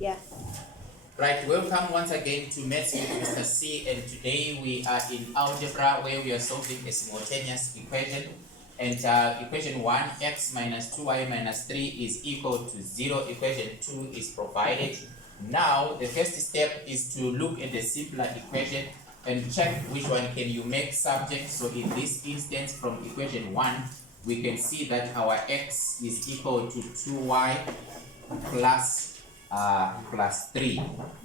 Yeah. Right, welcome once again to Maths with Mr. C, and today we are in algebra where we are solving a simultaneous equation. And equation 1, x minus 2y minus 3 is equal to 0. Equation 2 is provided. Now, the first step is to look at the simpler equation and check which one can you make subject. So in this instance, from equation 1, we can see that our x is equal to 2y plus 3.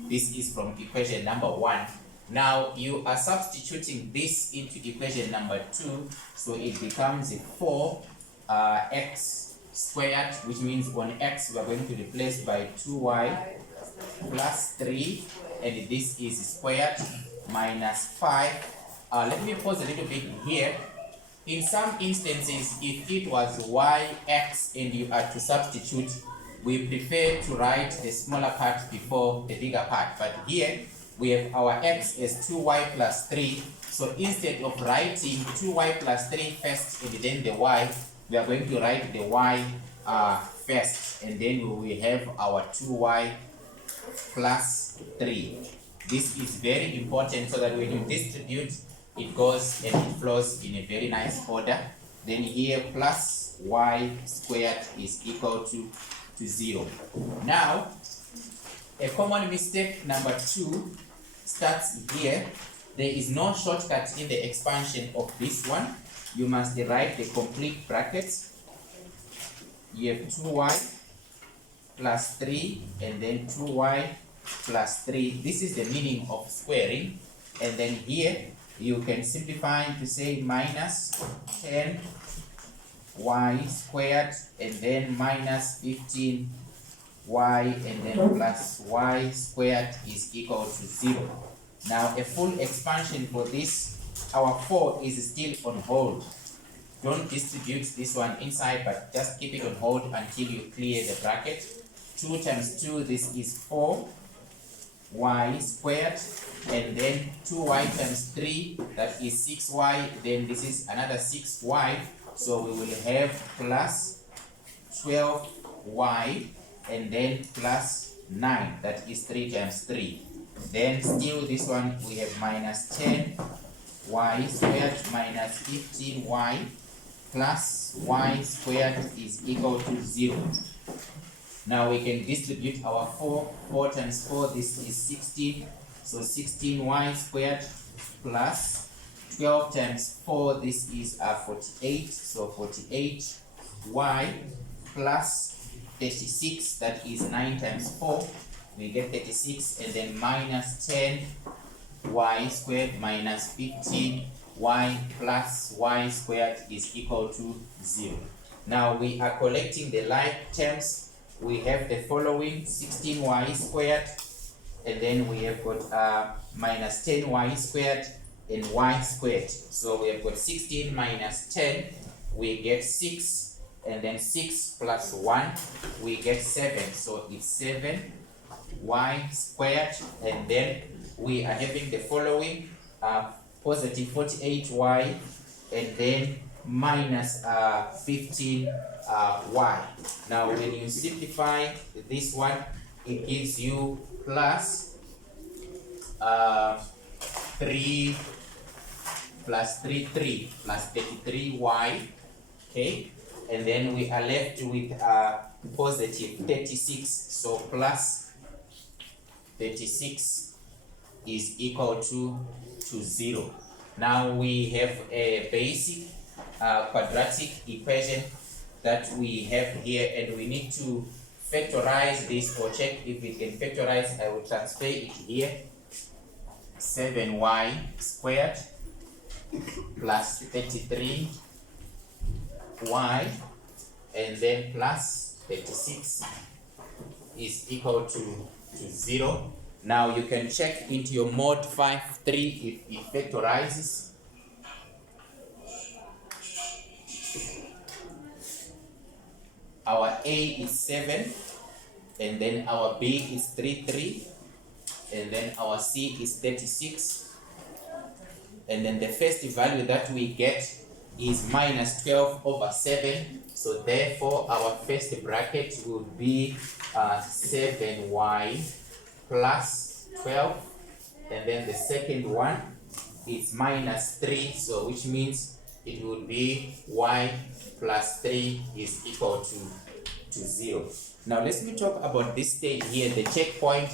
This is from equation number 1. Now you are substituting this into equation number 2, so it becomes 4x squared, which means on x we are going to replace by 2y plus 3, and this is squared minus 5. Let me pause a little bit here. In some instances, if it was yx and you are to substitute, we prefer to write the smaller part before the bigger part. But here, we have our x as 2y plus 3. So instead of writing 2y plus 3 first and then the y, we are going to write the y first. And then we will have our 2y plus 3. This is very important so that when you distribute, it goes and it flows in a very nice order. Then here plus y squared is equal to 0. Now, a common mistake number 2 starts here. There is no shortcut in the expansion of this one. You must write the complete brackets. You have 2y plus 3 and then 2y plus 3. This is the meaning of squaring. And then here you can simplify to say minus 10y squared and then minus 15y and then plus y squared is equal to 0. Now a full expansion for this, our 4 is still on hold. Don't distribute this one inside, but just keep it on hold until you clear the bracket. 2 times 2, this is 4y squared, and then 2y times 3, that is 6y, then this is another 6y, so we will have plus 12y and then plus 9, that is 3 times 3. Then still this one we have minus 10y squared minus 15y plus y squared is equal to 0. Now we can distribute our 4 times 4, this is 16, so 16y squared plus 12 times 4, this is 48, so 48y plus 36, that is 9 times 4, we get 36, and then minus 10y squared minus 15y plus y squared is equal to 0. Now we are collecting the like terms. We have the following: 16y squared, and then we have got minus 10y squared and y squared. So we have got 16 minus 10, we get 6, and then 6 plus 1, we get 7. So it's 7y squared, and then we are having the following: positive 48y, and then minus 15y. Now when you simplify this one, it gives you plus 3 plus 3 plus 33y, okay, and then we are left with positive 36, so plus 36 is equal to 0. Now we have a basic quadratic equation that we have here, and we need to factorize this or check if we can factorize. I will transfer it here: 7y squared plus 33y and then plus 36 is equal to 0. Now you can check into your mod 5(3) if it factorizes. Our A is 7, and then our B is 3, and then our C is 36, and then the first value that we get is minus 12 over 7. So therefore, our first bracket would be 7y plus 12. And then the second one is minus 3. So which means it would be y plus 3 is equal to 0. Now let me talk about this stage here, the checkpoint.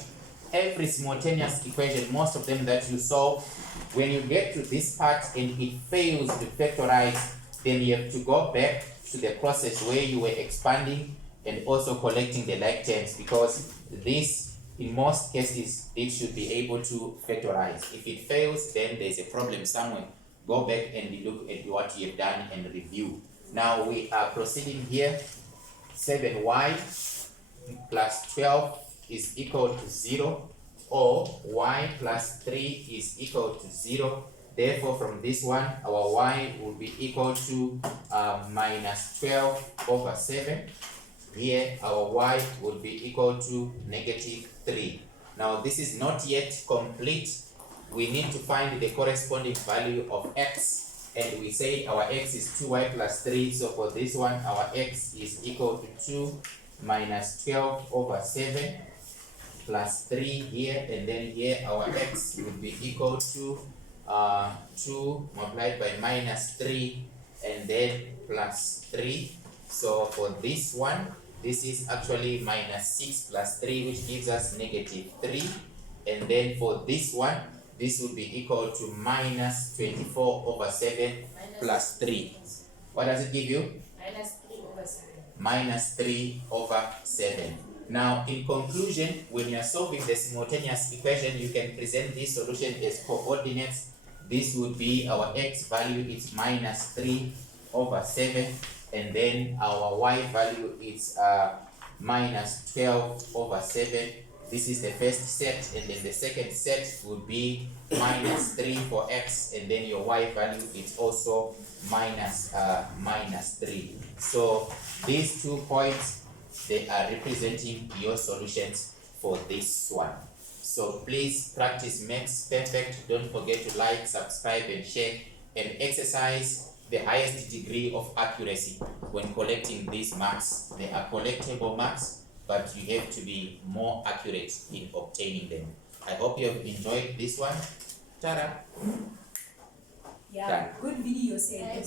Every simultaneous equation, most of them that you solve, when you get to this part and it fails to factorize, then you have to go back to the process where you were expanding and also collecting the like terms, because this, in most cases, it should be able to factorize. If it fails, then there's a problem somewhere. Go back and look at what you have done and review. Now we are proceeding here. 7y plus 12 is equal to 0, or y plus 3 is equal to 0. Therefore, from this one, our y will be equal to minus 12 over 7. Here, our y will be equal to negative 3. Now, this is not yet complete. We need to find the corresponding value of x. And we say our x is 2y plus 3. So for this one, our x is equal to 2 minus 12 over 7 plus 3 here. And then here, our x would be equal to 2 multiplied by minus 3 and then plus 3. So for this one, this is actually minus 6 plus 3, which gives us negative 3. And then for this one, this would be equal to minus 24 over 7 plus 3. What does it give you? Minus 3 over 7. Minus 3 over 7. Now, in conclusion, when you are solving the simultaneous equation, you can present this solution as coordinates. This would be our x value is minus 3 over 7, and then our y value is minus 12 over 7. This is the first set, and then the second set would be minus 3 for x, and then your y value is also minus 3. So these 2 points, they are representing your solutions for this one. So please practice makes perfect. Don't forget to like, subscribe, and share, and exercise the highest degree of accuracy when collecting these marks. They are collectible marks, but you have to be more accurate in obtaining them. I hope you have enjoyed this one. Ta-da! Yeah, good video said.